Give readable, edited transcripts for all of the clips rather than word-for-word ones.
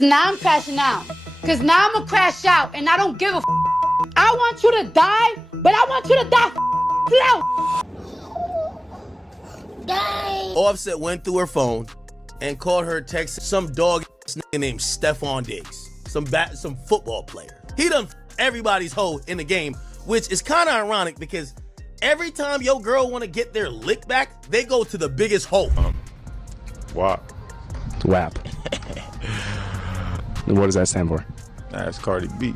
Now I'm crashing out. Because now I'm going to crash out and I don't give a I want you to die, but I want you to die slow. Offset went through her phone and called her text some dog nigga named Stephon Diggs, some football player. He done everybody's hoe in the game, which is kind of ironic because every time your girl want to get their lick back, they go to the biggest hoe. WAP. WAP. What does that stand for? That's Cardi B.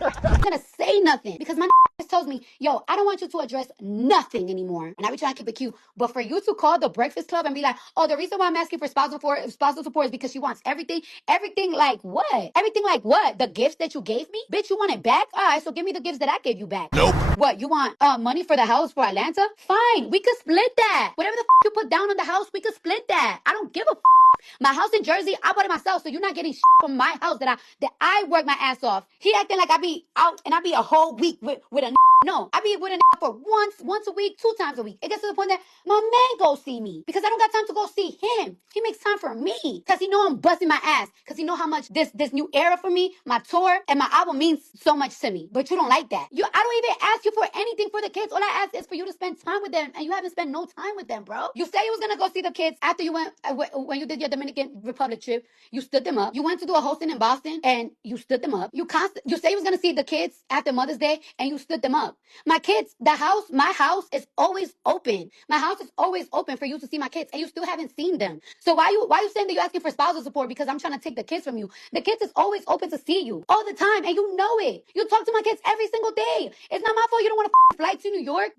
I'm gonna say nothing because my just tells me, yo, I don't want you to address nothing anymore. And I be trying to keep it cute. But for you to call the Breakfast Club and be like, oh, the reason why I'm asking for spousal support is because she wants everything. Everything like what? Everything like what? The gifts that you gave me? Bitch, you want it back? All right, so give me the gifts that I gave you back. Nope. What, you want money for the house for Atlanta? Fine, we could split that. Whatever the you put down on the house, we could split that. I don't give a my house in Jersey, I bought it myself, so you're not getting from my house that I work my ass off. He acting like I be out and I be a whole week with a no. I be with a for once a week, 2 times a week. It gets to the point that my man go see me because I don't got time to go see him. He makes time for me because he know I'm busting my ass because he know how much this new era for me, my tour and my album means so much to me. But you don't like that. I don't even ask you for anything for the kids. All I ask is for you to spend time with them, and you haven't spent no time with them, bro. You say you was gonna go see the kids after you went when you did your Dominican Republic trip. You stood them up. You went to do a hosting in Boston, and you stood them up. You say you was gonna see the kids after Mother's Day, and you stood them up. My kids, my house is always open. My house is always open for you to see my kids, and you still haven't seen them. So why you saying that you're asking for spousal support because I'm trying to take the kids from you? The kids is always open to see you all the time, and you know it. You talk to my kids every single day. It's not my fault you don't want to fly to New York.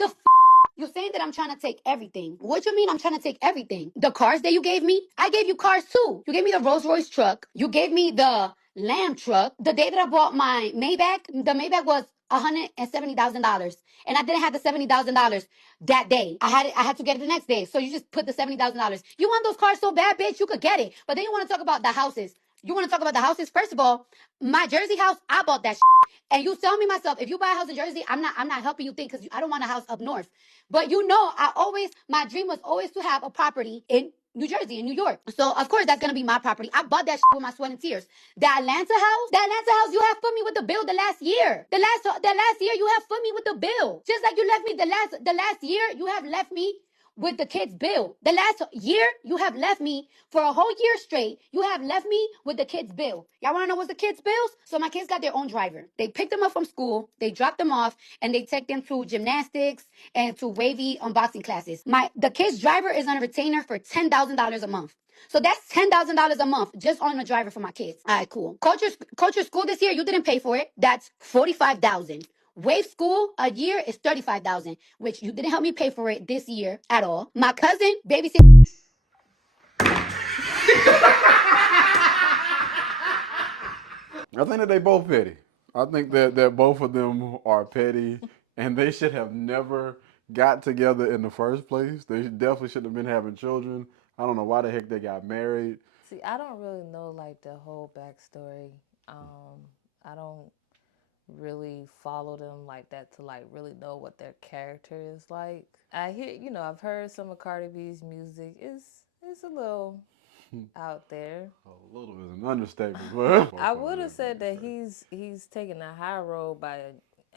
You're saying that I'm trying to take everything. What you mean I'm trying to take everything? The cars that you gave me, I gave you cars too. You gave me the Rolls Royce truck. You gave me the Lamb truck. The day that I bought my Maybach, the Maybach was $170,000, and I didn't have the $70,000 that day. I had to get it the next day. So you just put the $70,000. You want those cars so bad, bitch, you could get it. But then you want to talk about the houses. You want to talk about the houses? First of all, my Jersey house, I bought that. And you tell me myself, if you buy a house in Jersey, I'm not helping you think because I don't want a house up north. But you know, my dream was always to have a property in New Jersey, in New York. So of course that's gonna be my property. I bought that with my sweat and tears. The Atlanta house, you have put me with the bill the last year. The last year you have put me with the bill. Just like you left me the last year, you have left me with the kids' bill. The last year, you have left me for a whole year straight. You have left me with the kids' bill. Y'all want to know what's the kids' bills? So my kids got their own driver. They picked them up from school, they dropped them off, and they take them to gymnastics and to wavy unboxing classes. The kids' driver is on a retainer for $10,000 a month. So that's $10,000 a month just on the driver for my kids. All right, cool. Culture school this year, you didn't pay for it. That's $45,000. Wave school a year is $35,000, which you didn't help me pay for it this year at all. My cousin babysit. I think that they both petty. I think that both of them are petty, and they should have never got together in the first place. They definitely shouldn't have been having children. I don't know why the heck they got married. See, I don't really know like the whole backstory. I don't really follow them like that to like really know what their character is like. I've heard some of Cardi B's music. It's a little out there. A little bit of an understatement. I would have said that he's taking a high road by.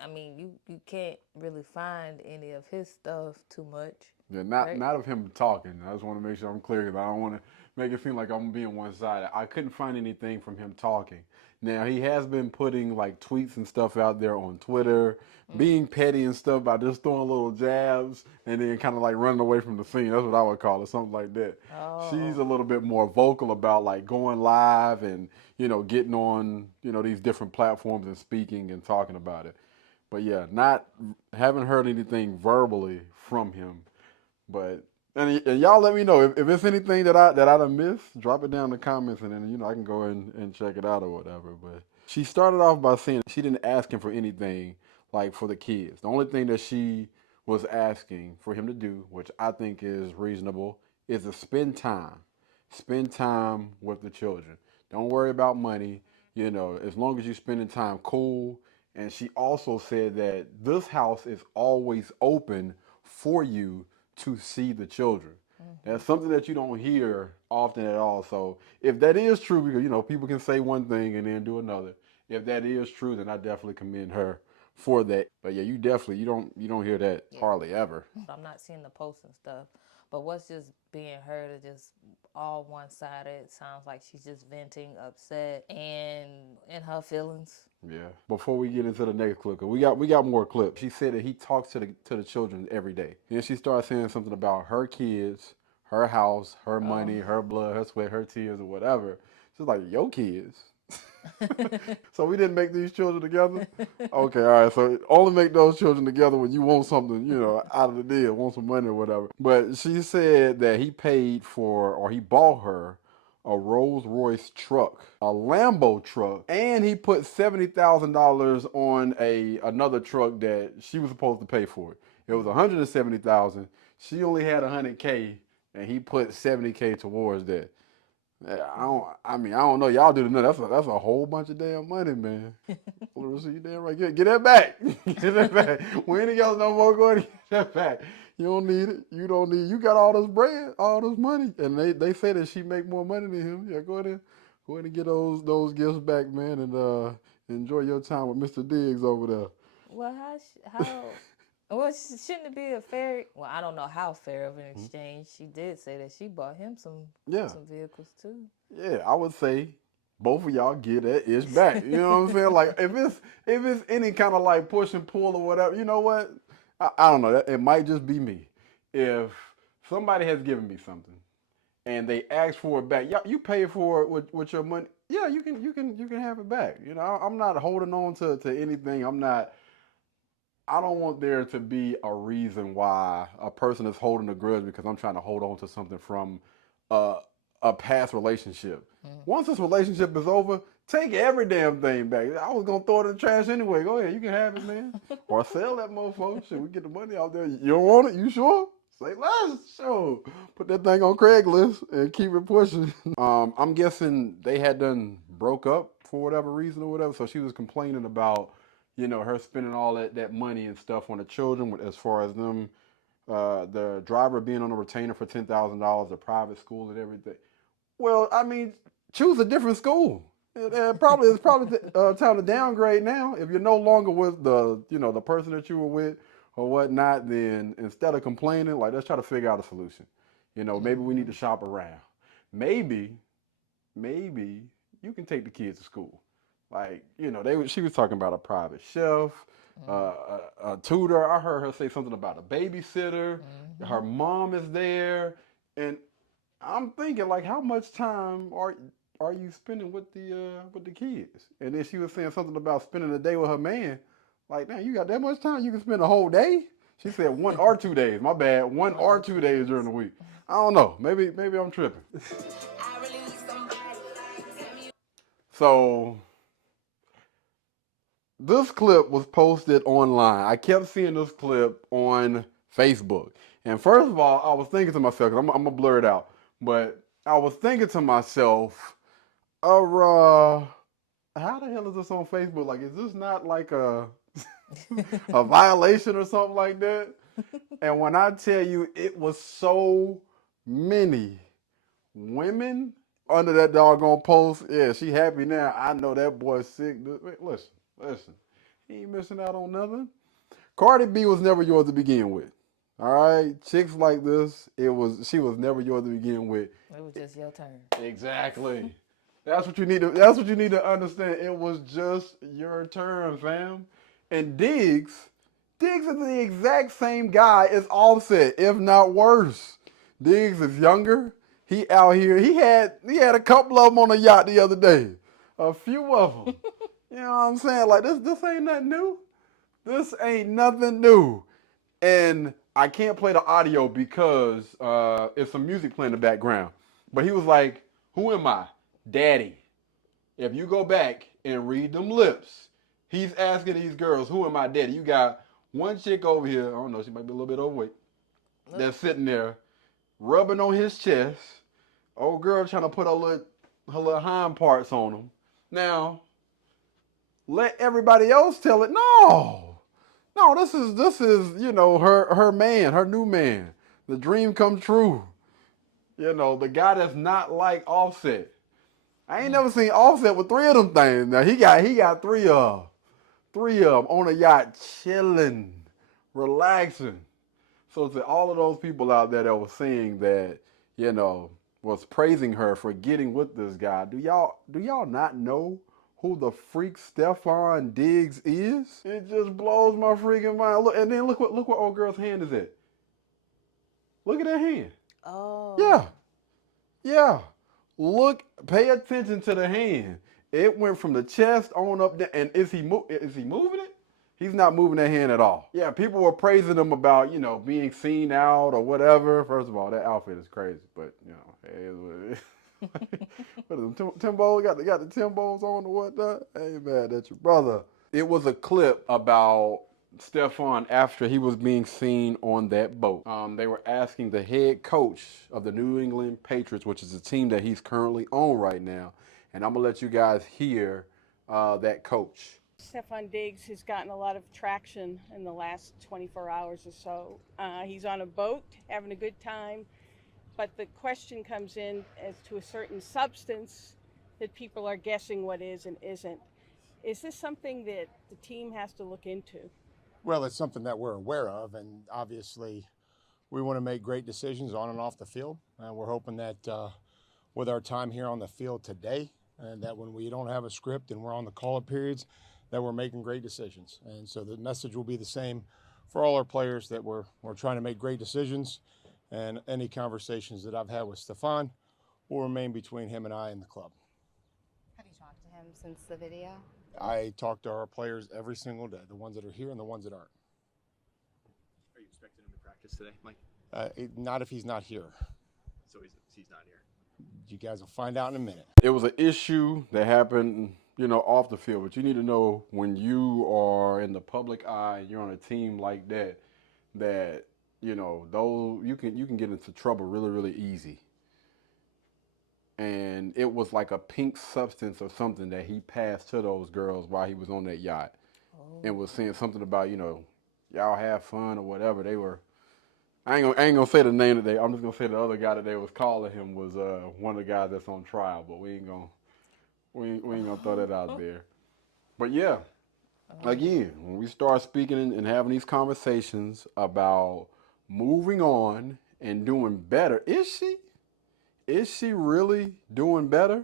I mean, you can't really find any of his stuff too much. Yeah, not of him talking. I just want to make sure I'm clear because I don't want to make it seem like I'm being one-sided. I couldn't find anything from him talking. Now, he has been putting like tweets and stuff out there on Twitter, being petty and stuff by just throwing little jabs and then kind of like running away from the scene. That's what I would call it, something like that. Oh. She's a little bit more vocal about like going live and, getting on, these different platforms and speaking and talking about it. But yeah, haven't heard anything verbally from him. But and y'all let me know if it's anything that I done missed. Drop it down in the comments, and then I can go and check it out or whatever. But she started off by saying she didn't ask him for anything like for the kids. The only thing that she was asking for him to do, which I think is reasonable, is to spend time with the children. Don't worry about money. As long as you're spending time, cool. And she also said that this house is always open for you to see the children. That's something that you don't hear often at all. So if that is true, because people can say one thing and then do another. If that is true, then I definitely commend her for that. But yeah, you don't hear that hardly ever. I'm not seeing the posts and stuff, but what's just being heard is just all one sided. Sounds like she's just venting, upset, and in her feelings. Yeah. Before we get into the next clip, 'cause we got more clips. She said that he talks to the children every day. Then she started saying something about her kids, her house, her money, her blood, her sweat, her tears, or whatever. She's like, your kids. So we didn't make these children together? Okay, all right. So only make those children together when you want something, out of the deal, want some money or whatever. But she said that he paid for, or he bought her, a Rolls Royce truck, a Lambo truck, and he put $70,000 on another truck that she was supposed to pay for. It was $170,000. She only had $100K, and he put $70K towards that. Yeah, I don't know. Y'all do the know. That's a whole bunch of damn money, man. You damn right. Get that back. Get that back. We ain't together no more. Go ahead and get that back. You don't need it. You got all this bread, all this money. And they say that she make more money than him. Yeah, go ahead and get those gifts back, man, and enjoy your time with Mr. Diggs over there. Well, well, shouldn't it be a fair? Well, I don't know how fair of an exchange. She did say that she bought him some vehicles too. Yeah, I would say both of y'all get that ish back. You know what I'm saying? Like if it's any kind of like push and pull or whatever, you know what? I don't know. It might just be me. If somebody has given me something and they ask for it back, you pay for it with your money. Yeah, you can have it back. I'm not holding on to anything. I don't want there to be a reason why a person is holding a grudge because I'm trying to hold on to something from a past relationship. Once this relationship is over, take every damn thing back. I was gonna throw it in the trash anyway. Go ahead, you can have it, man. Or sell that motherfucker. Shit, we get the money out there. You don't want it? You sure? Say less. Sure. Put that thing on Craigslist and keep it pushing. I'm guessing they had done broke up for whatever reason or whatever. So she was complaining about, her spending all that money and stuff on the children as far as them, the driver being on a retainer for $10,000, the private school and everything. Well, I mean, choose a different school. It's probably time to downgrade now. If you're no longer with the person that you were with or whatnot, then instead of complaining, like let's try to figure out a solution. Maybe we need to shop around. Maybe you can take the kids to school. Like, she was talking about a private chef, a tutor. I heard her say something about a babysitter. Her mom is there, and I'm thinking, like, how much time are you spending with the kids? And then she was saying something about spending a day with her man. Like, man, you got that much time? You can spend a whole day? She said 1 or 2 days. My bad. 1 or 2 days during the week. I don't know. Maybe I'm tripping. So this clip was posted online. I kept seeing this clip on Facebook. And first of all, I was thinking to myself, 'cause I'm going to blur it out, but I was thinking to myself, how the hell is this on Facebook? Like, is this not like a violation or something like that? And when I tell you, it was so many women under that doggone post. Yeah, she happy now. I know that boy's sick. Listen. He ain't missing out on nothing. Cardi B was never yours to begin with. All right, chicks like this, she was never yours to begin with. It was just your turn. Exactly. That's what you need to understand. It was just your turn, fam. And Diggs is the exact same guy as Offset, if not worse. Diggs is younger. He out here. He had a couple of them on a yacht the other day. A few of them. You know what I'm saying? Like, this ain't nothing new. This ain't nothing new. And I can't play the audio because it's some music playing in the background. But he was like, who am I? Daddy. If you go back and read them lips, he's asking these girls, who am I, daddy? You got one chick over here, I don't know, she might be a little bit overweight, that's sitting there rubbing on his chest. Old girl trying to put her little hind parts on him. Now, let everybody else tell it. No, this is her man, her new man. The dream come true. You know, the guy that's not like Offset. I ain't never seen Offset with 3 of them things. Now he got 3 of 'em on a yacht chilling, relaxing. So to all of those people out there that were saying that, you know, was praising her for getting with this guy, do y'all not know who the freak Stephon Diggs is? It just blows my freaking mind. Look, and then look what old girl's hand is at. Look at that hand. Oh. Yeah. Yeah. Look, pay attention to the hand. It went from the chest on up there. And is he moving it? He's not moving that hand at all. Yeah, people were praising him about, you know, being seen out or whatever. First of all, that outfit is crazy, but you know, it is what it is. What are them Timbos? Got the Timbos on or whatnot? Hey man, that's your brother. It was a clip about Stephon after he was being seen on that boat. They were asking the head coach of the New England Patriots, which is the team that he's currently on right now, and I'm gonna let you guys hear that coach. Stefan Diggs has gotten a lot of traction in the last 24 hours or so. He's on a boat, having a good time, but the question comes in as to a certain substance that people are guessing what is and isn't. Is this something that the team has to look into? Well, it's something that we're aware of, and obviously we want to make great decisions on and off the field. And we're hoping that with our time here on the field today, and that when we don't have a script and we're on the call-up periods, that we're making great decisions. And so the message will be the same for all our players, that we're trying to make great decisions, and any conversations that I've had with Stefan will remain between him and I and the club. Have you talked to him since the video? I talk to our players every single day, the ones that are here and the ones that aren't. Are you expecting him to practice today, Mike? Not if he's not here. So he's not here. You guys will find out in a minute. It was an issue that happened, you know, off the field. But you need to know, when you are in the public eye and you're on a team like that, that, you know, those you can get into trouble really, really easy. And it was like a pink substance or something that he passed to those girls while he was on that yacht, and was saying something about, you know, y'all have fun or whatever. They were. I ain't gonna say the name today. I'm just gonna say the other guy that they was calling him was one of the guys that's on trial. But we ain't gonna throw that out there. But yeah, again, when we start speaking and having these conversations about moving on and doing better, is she? Is she really doing better?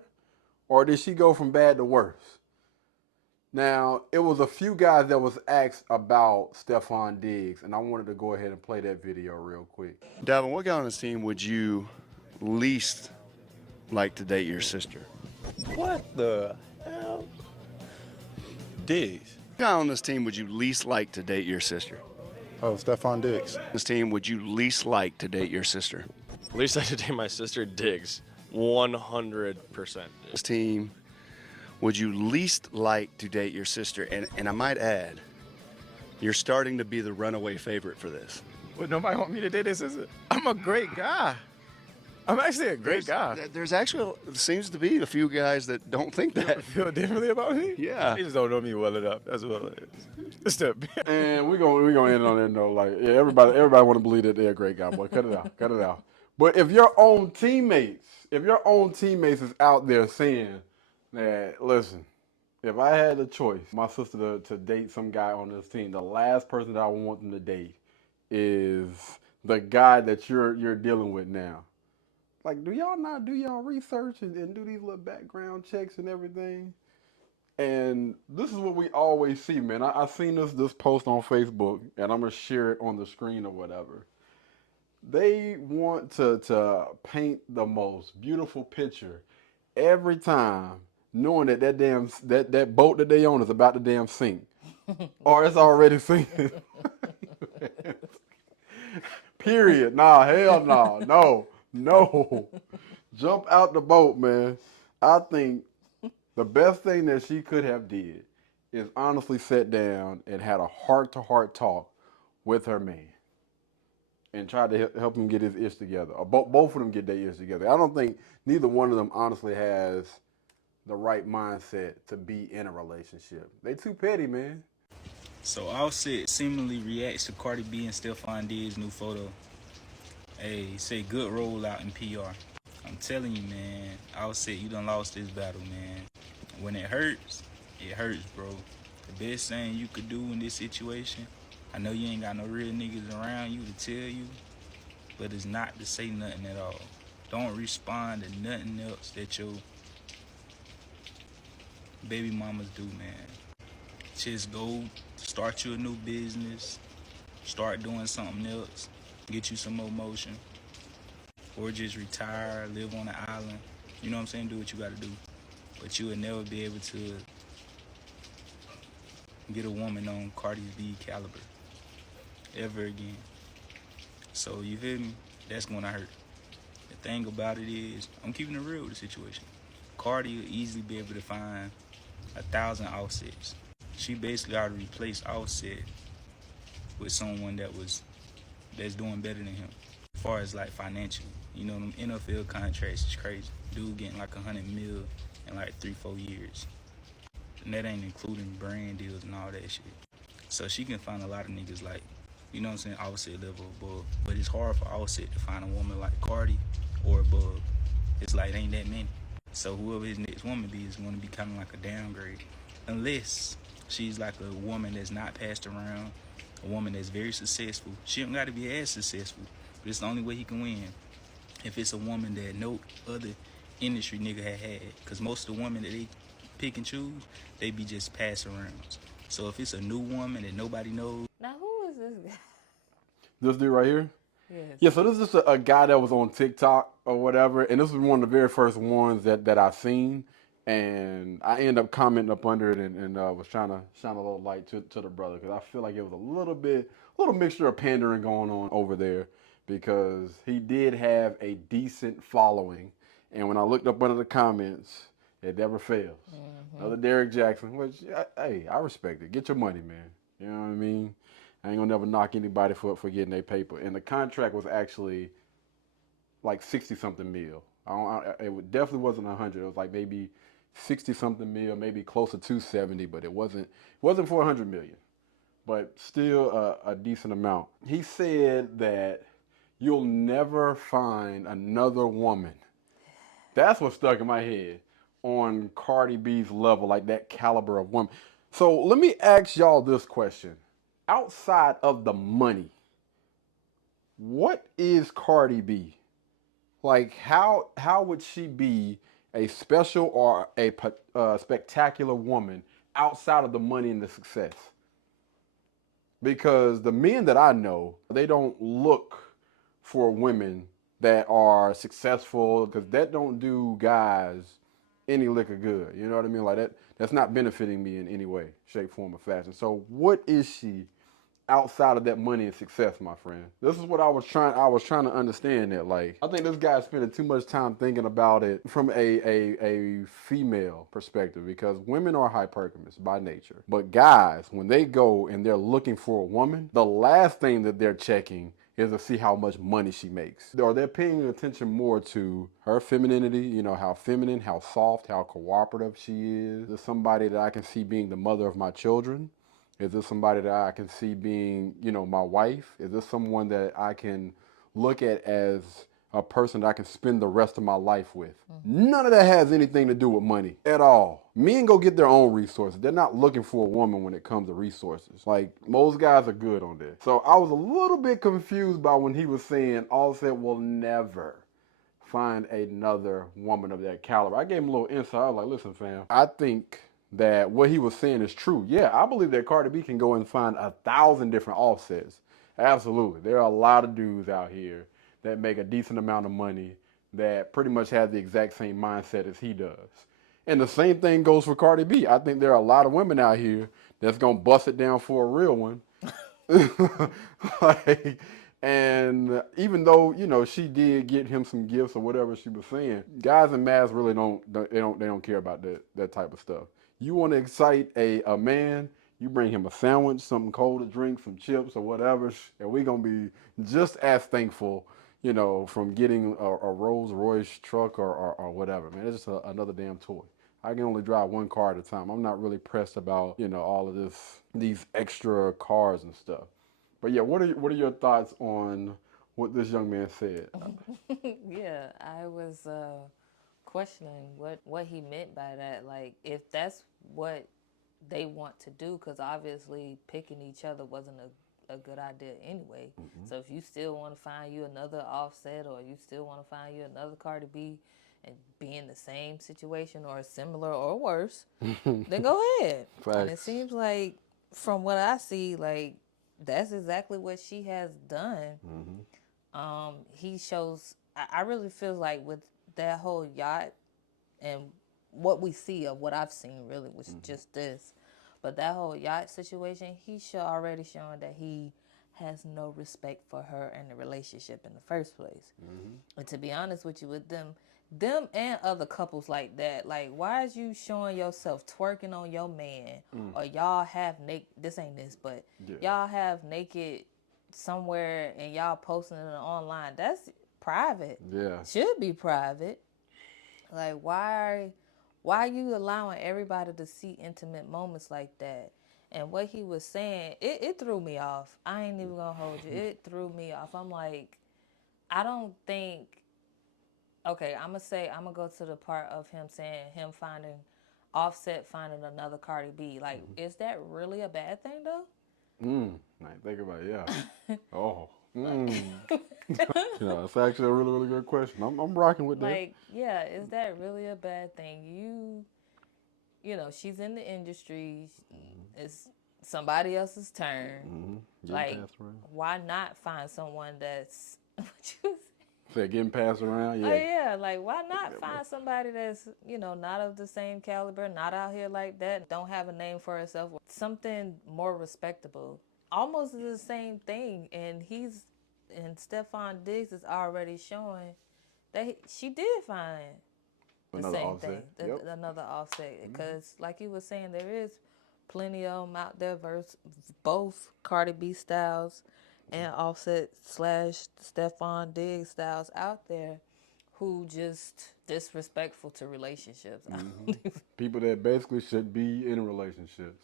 Or did she go from bad to worse? Now, it was a few guys that was asked about Stefon Diggs, and I wanted to go ahead and play that video real quick. Davin, what guy on this team would you least like to date your sister? What the hell? Diggs. What guy on this team would you least like to date your sister? Oh, Stephon Diggs. This team would you least like to date your sister? Least I to date my sister, Diggs. 100%. This team would you least like to date your sister? And I might add, you're starting to be the runaway favorite for this. Would nobody want me to date this sister? I'm a great guy. I'm actually a great guy. There's actually seems to be a few guys that don't think that. Feel differently about me? Yeah. They just don't know me well enough. That's what it is. Just a And we're gonna end on that note. Like, yeah, everybody want to believe that they're a great guy, boy. Cut it out. But if your own teammates is out there saying that, listen, if I had the choice, my sister to date some guy on this team, the last person that I would want them to date is the guy that you're dealing with now. Like, do y'all not do y'all research and do these little background checks and everything? And this is what we always see, man. I seen this post on Facebook, and I'm gonna share it on the screen or whatever. They want to paint the most beautiful picture every time, knowing that boat that they own is about to damn sink, or it's already sinking. Period. Nah, hell no, no. Jump out the boat, man. I think the best thing that she could have did is honestly sat down and had a heart-to-heart talk with her man and tried to help him get his ish together. Or both of them get their ish together. I don't think neither one of them honestly has the right mindset to be in a relationship. They too petty, man. So Offset seemingly reacts to Cardi B and Stephon Diggs' new photo. Hey, say good rollout in PR. I'm telling you, man. Offset, you done lost this battle, man. When it hurts, bro. The best thing you could do in this situation, I know you ain't got no real niggas around you to tell you, but it's not to say nothing at all. Don't respond to nothing else that your baby mamas do, man. Just go start you a new business, start doing something else, get you some more motion, or just retire, live on an island. You know what I'm saying? Do what you gotta do. But you will never be able to get a woman on Cardi's B caliber ever again. So you feel me? That's gonna hurt. The thing about it is, I'm keeping it real with the situation. Cardi will easily be able to find 1,000 Offsets. She basically ought to replace Offset with someone that's doing better than him. As far as like financially, you know, them NFL contracts is crazy. Dude getting like 100 mil in like 3-4 years. And that ain't including brand deals and all that shit. So she can find a lot of niggas like, you know what I'm saying, Offset level above. But it's hard for Offset to find a woman like Cardi or above. It's like, ain't that many. So whoever his next woman be is going to be kind of like a downgrade. Unless she's like a woman that's not passed around, a woman that's very successful. She don't got to be as successful, but it's the only way he can win. If it's a woman that no other industry nigga had. Because most of the women that they pick and choose, they be just pass arounds. So if it's a new woman that nobody knows. Now, who is this guy? This dude right here? Yes. Yeah, so this is just a guy that was on TikTok or whatever, and this was one of the very first ones that I seen, and I ended up commenting up under it and was trying to shine a little light to the brother because I feel like it was a little mixture of pandering going on over there because he did have a decent following, and when I looked up under the comments, it never fails. Another Derrick Jackson, which, hey, I respect it. Get your money, man. You know what I mean? I ain't gonna never knock anybody for getting their paper. And the contract was actually like 60 something mil. It definitely wasn't 100. It was like maybe 60 something mil, maybe close to 270, but it wasn't for 100 million. But still a decent amount. He said that you'll never find another woman. That's what stuck in my head on Cardi B's level, like that caliber of woman. So let me ask y'all this question. Outside of the money, what is Cardi B? Like, how would she be a special or a spectacular woman outside of the money and the success? Because the men that I know, they don't look for women that are successful because that don't do guys any lick of good. You know what I mean? Like that's not benefiting me in any way, shape, form, or fashion. So what is she outside of that money and success, my friend? This is what I was trying to understand that. Like, I think this guy's spending too much time thinking about it from a female perspective because women are hypergamous by nature. But guys, when they go and they're looking for a woman, the last thing that they're checking is to see how much money she makes. Or they're paying attention more to her femininity, you know, how feminine, how soft, how cooperative she is. Is this somebody that I can see being the mother of my children? Is this somebody that I can see being, you know, my wife? Is this someone that I can look at as a person that I can spend the rest of my life with? None of that has anything to do with money at all. Men go get their own resources. They're not looking for a woman when it comes to resources. Like, most guys are good on this. So I was a little bit confused by when he was saying Offset will never find another woman of that caliber. I gave him a little insight. I was like, listen, fam, I think that what he was saying is true. Yeah, I believe that Cardi B can go and find 1,000 different Offsets. Absolutely. There are a lot of dudes out here that make a decent amount of money that pretty much have the exact same mindset as he does. And the same thing goes for Cardi B. I think there are a lot of women out here that's going to bust it down for a real one. Like, and even though, you know, she did get him some gifts or whatever she was saying, guys in mass really don't care about that type of stuff. You want to excite a man, you bring him a sandwich, something cold to drink, some chips or whatever, and we're going to be just as thankful, you know, from getting a Rolls Royce truck or whatever, man. It's just another damn toy. I can only drive one car at a time. I'm not really pressed about, you know, all of these extra cars and stuff. But yeah, what are your thoughts on what this young man said. Yeah, I was questioning what he meant by that. Like, if that's what they want to do, because obviously picking each other wasn't a good idea anyway. So if you still want to find you another Offset, or you still want to find you another Cardi B and be in the same situation or similar or worse, then go ahead. And it Facts. seems like, from what I see, like, that's exactly what she has done. He shows, I really feel like with that whole yacht, and what we see of what I've seen really was just this. But that whole yacht situation, already showing that he has no respect for her and the relationship in the first place. And to be honest with you, with them and other couples like that, like, why is you showing yourself twerking on your man, or y'all have naked? This ain't this, but y'all have naked somewhere and y'all posting it online. That's private. Yeah. Should be private. Like, why are you allowing everybody to see intimate moments like that? And what he was saying, it threw me off. I ain't even gonna hold you. It threw me off. I'm like, I don't think. Okay, I'm gonna go to the part of him saying him finding Offset finding another Cardi B. Like, is that really a bad thing though? Like, think about it, yeah. Oh. Yeah, it's actually a really, really good question. I'm rocking with that. Like, yeah, is that really a bad thing? She's in the industry. It's somebody else's turn. Like, why not find someone that's what you Say getting passed around, yeah. Oh yeah, like, why not find somebody that's, not of the same caliber, not out here like that, don't have a name for herself, something more respectable. Almost the same thing, and Stephon Diggs is already showing that she did find the Another same Offset. thing, Yep. another Offset, because like you were saying, there is plenty of them out there, both Cardi B styles and Offset / Stephon Diggs styles out there, who just disrespectful to relationships. People that basically should be in relationships.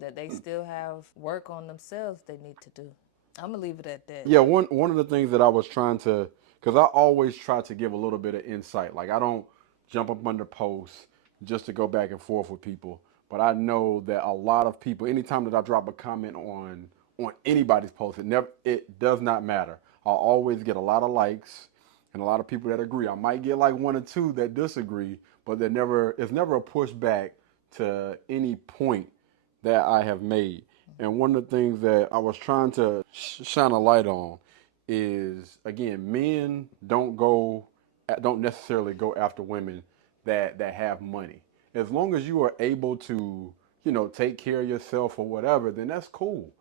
That they still have work on themselves they need to do. I'm gonna leave it at that. Yeah, one of the things that I was trying to, because I always try to give a little bit of insight. Like, I don't jump up under posts just to go back and forth with people. But I know that a lot of people, anytime that I drop a comment on anybody's post, it does not matter. I'll always get a lot of likes and a lot of people that agree. I might get like one or two that disagree, but it's never a pushback to any point that I have made. And one of the things that I was trying to shine a light on is, again, men don't necessarily go after women that have money. As long as you are able to, take care of yourself or whatever, then that's cool.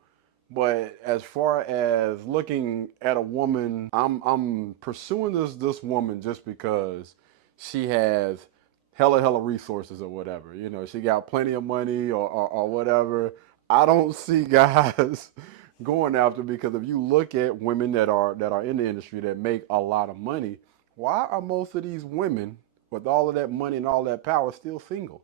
But as far as looking at a woman, I'm pursuing this woman just because she has hella resources or whatever. She got plenty of money or whatever. I don't see guys going after, because if you look at women that are in the industry that make a lot of money, why are most of these women with all of that money and all that power still single?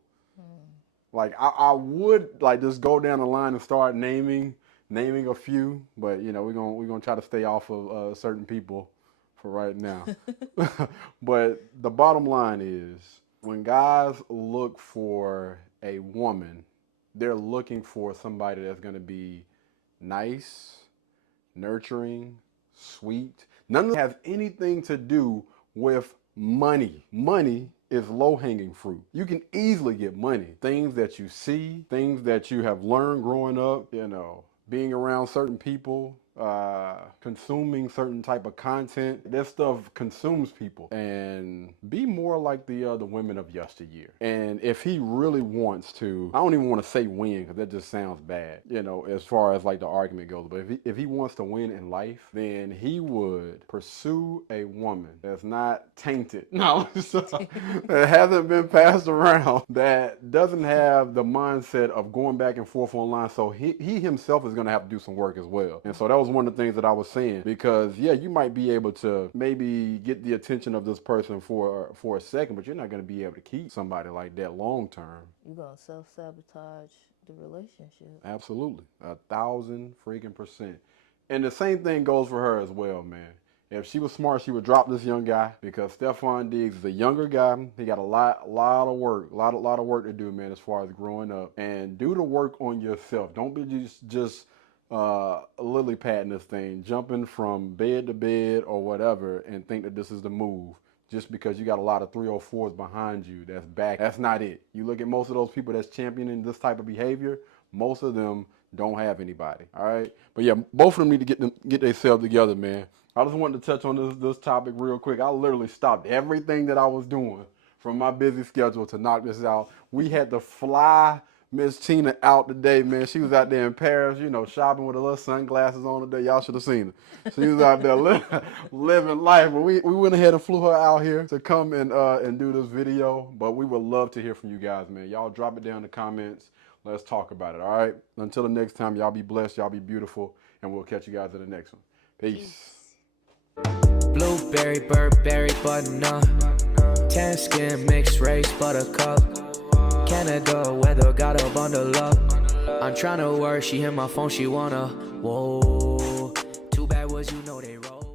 Like, I would like just go down the line and start naming a few, but we're gonna try to stay off of certain people for right now. But the bottom line is, when guys look for a woman, they're looking for somebody that's gonna be nice, nurturing, sweet. None of it has anything to do with money. Money is low-hanging fruit. You can easily get money. Things that you see, things that you have learned growing up, being around certain people, consuming certain type of content. That stuff consumes people. And be more like the women of yesteryear. And if he really wants to, I don't even want to say win, because that just sounds bad, as far as like the argument goes. But if he wants to win in life, then he would pursue a woman that's not tainted. No, that hasn't been passed around, that doesn't have the mindset of going back and forth online. So he himself is going to have to do some work as well. And so that was one of the things that I was saying, because yeah, you might be able to maybe get the attention of this person for a second, but you're not going to be able to keep somebody like that long term. You're gonna self-sabotage the relationship. Absolutely, 1,000% And the same thing goes for her as well, man. If she was smart, she would drop this young guy because Stephon Diggs is a younger guy. He got a lot of work, a lot of work to do, man, as far as growing up. And do the work on yourself. Don't be just lily padding this thing, jumping from bed to bed or whatever, and think that this is the move. Just because you got a lot of 304s behind you that's back. That's not it. You look at most of those people that's championing this type of behavior, most of them don't have anybody. All right. But yeah, both of them need to get themselves together, man. I just wanted to touch on this topic real quick. I literally stopped everything that I was doing from my busy schedule to knock this out. We had to fly Miss Tina out today, man. She was out there in Paris, you know, shopping with her little sunglasses on today. Y'all should have seen her. She was out there living life. But we went ahead and flew her out here to come and do this video. But we would love to hear from you guys, man. Y'all drop it down in the comments. Let's talk about it, all right? Until the next time, y'all be blessed, y'all be beautiful, and we'll catch you guys in the next one. Peace. Blueberry, Burberry, button-up, tan skin, mixed race, buttercup, Canada weather, got a bundle up. I'm tryna work, she hit my phone, she wanna, whoa, too bad was you know they roll.